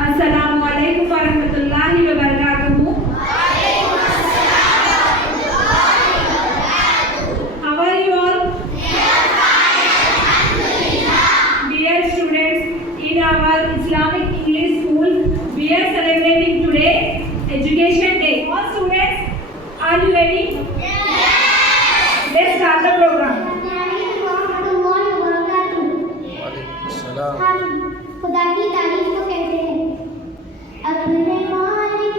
السلام علیکم ورحمۃ اللہ وبرکاتہ. How are you all? Dear students, in our Islamic English school, we are celebrating today Education Day. All students, are you ready? Let's start the program. خدا کی تعریف کو کہتے ہیں. اپنے مالک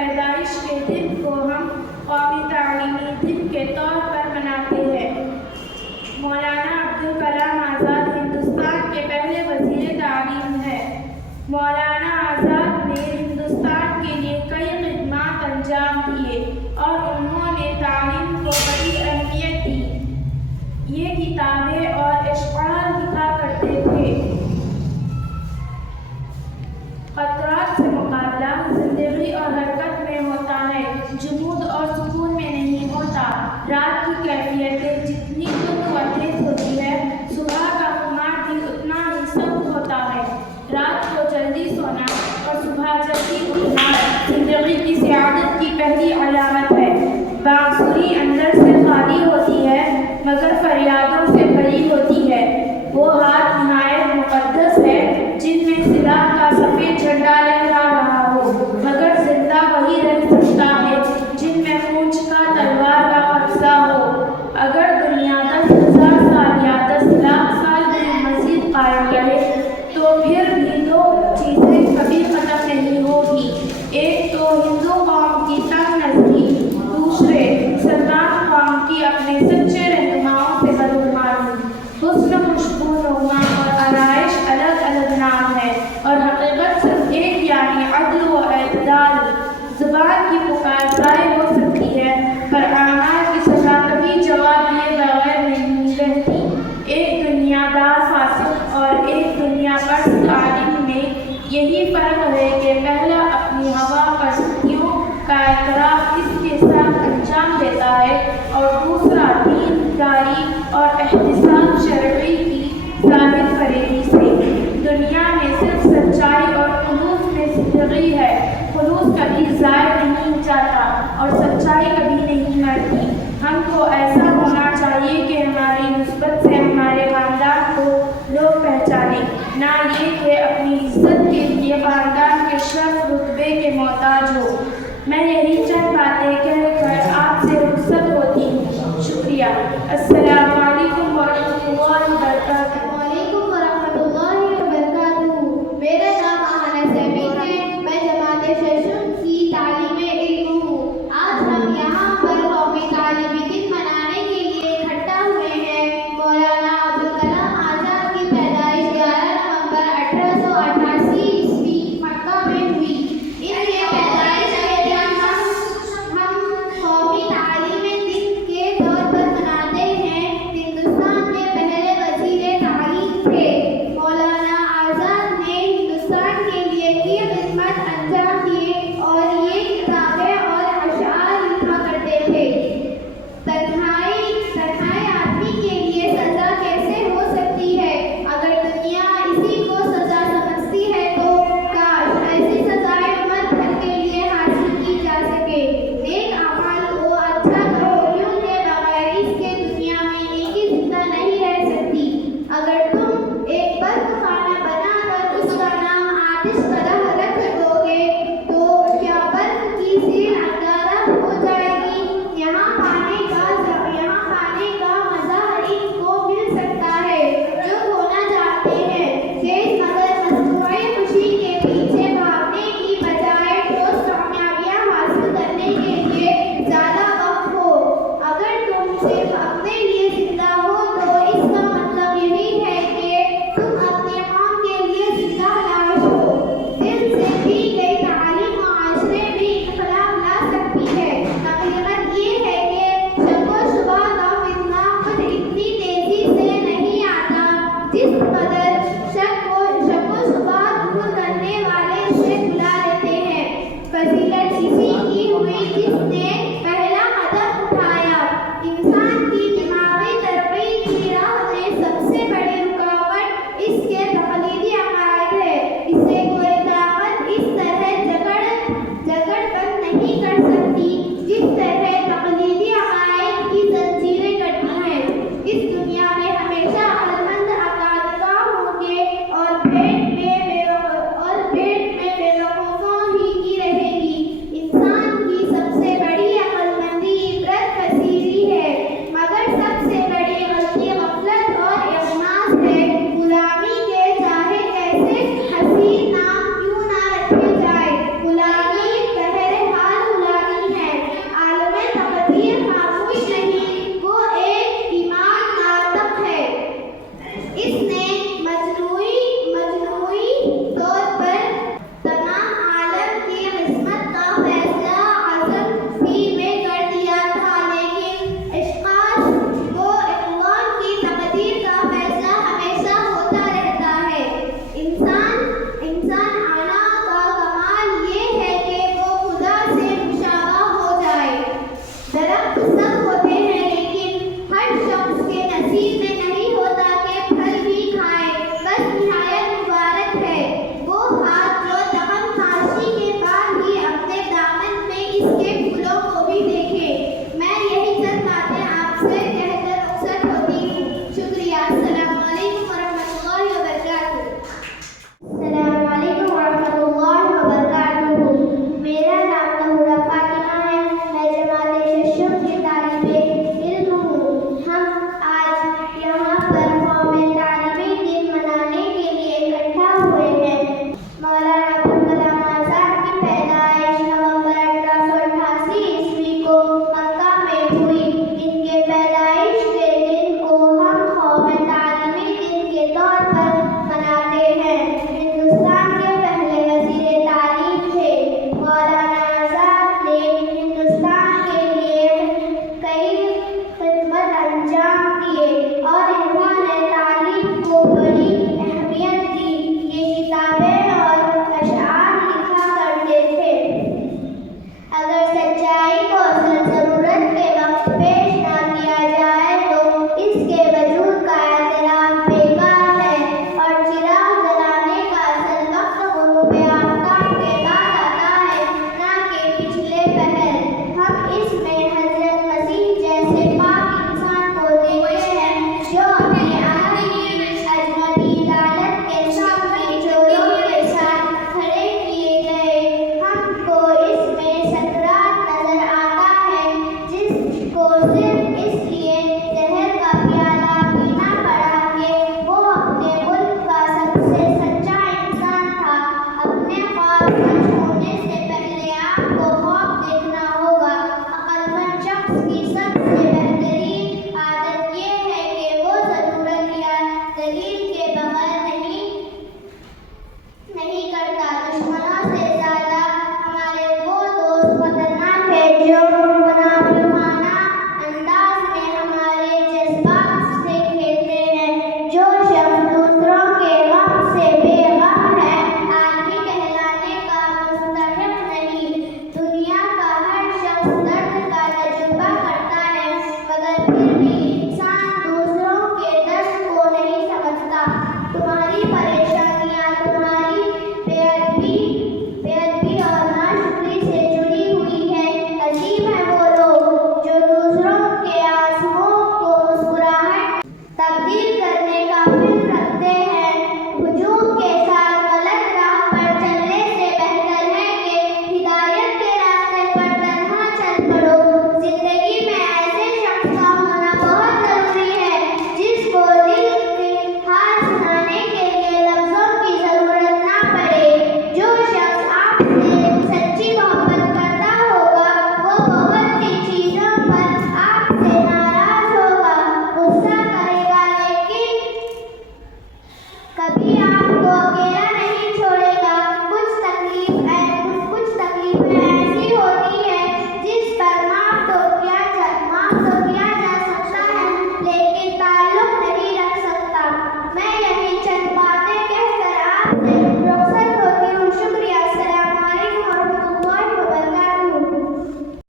پیدائش کے دن کو ہم قومی تعلیمی دن کے طور پر مناتے ہیں۔ مولانا عبدالکلام آزاد ہندوستان کے پہلے وزیر تعلیم ہیں۔ مولانا آزاد نے ہندوستان کے لیے کئی خدمات انجام دیے اور انہوں نے تعلیم کو بڑی اہمیت دی۔ یہ کتابیں اور اشعار لکھا کرتے تھے۔ خطرات سے مقابلہ زندگی اور حرکت میں ہوتا ہے، جمود اور سکون میں نہیں ہوتا۔ رات کی کیفیتیں جتنی تند و تیز ہوتی ہے، صبح کا خمار بھی اتنا ہی سخت ہوتا ہے۔ رات کو جلدی سونا اور صبح جلدی اٹھنا زندگی کی سعادت کی پہلی علامت ہے۔ بانسری اندر سے خالی ہوتی ہے مگر فریادوں سے بھری ہوتی ہے۔ وہ ہاتھ نہایت مقدس ہے جن میں سلاح کا سفید جھنڈا لہرا رہا ہو، مگر زندہ وہی رہ سکتا ہے جن میں مونچھ کا تلوار کا قبضہ ہو۔ اگر دنیا 10,000 سال یا 10 لاکھ سال بھی مزید قائم رہے تو پھر بھی دو چیزیں کبھی ختم نہیں ہوگی، ایک تو ہندو قوم کی تنگ نظری، دوسرے سلمان قوم کی اپنے سچے رہنماؤں سے بدگمانی۔ حسن، خوشبو، نغمہ اور آرائش الگ الگ نام ہے اور حقیقت صرف ایک یعنی عدل و اعتدال۔ زبان کی پکار ضائع ہو سکتی ہے پر اعمال کی سزا کبھی جواب دیے بغیر نہیں رہتی۔ ایک دنیا دار فاسق اور ایک دنیا پرست عالم میں یہی فرق ہے کہ پہلا اپنی ہوا پرستیوں کا اعتراف اس کے ساتھ انجام دیتا ہے اور دوسرا دین داری اور احتساب شرعی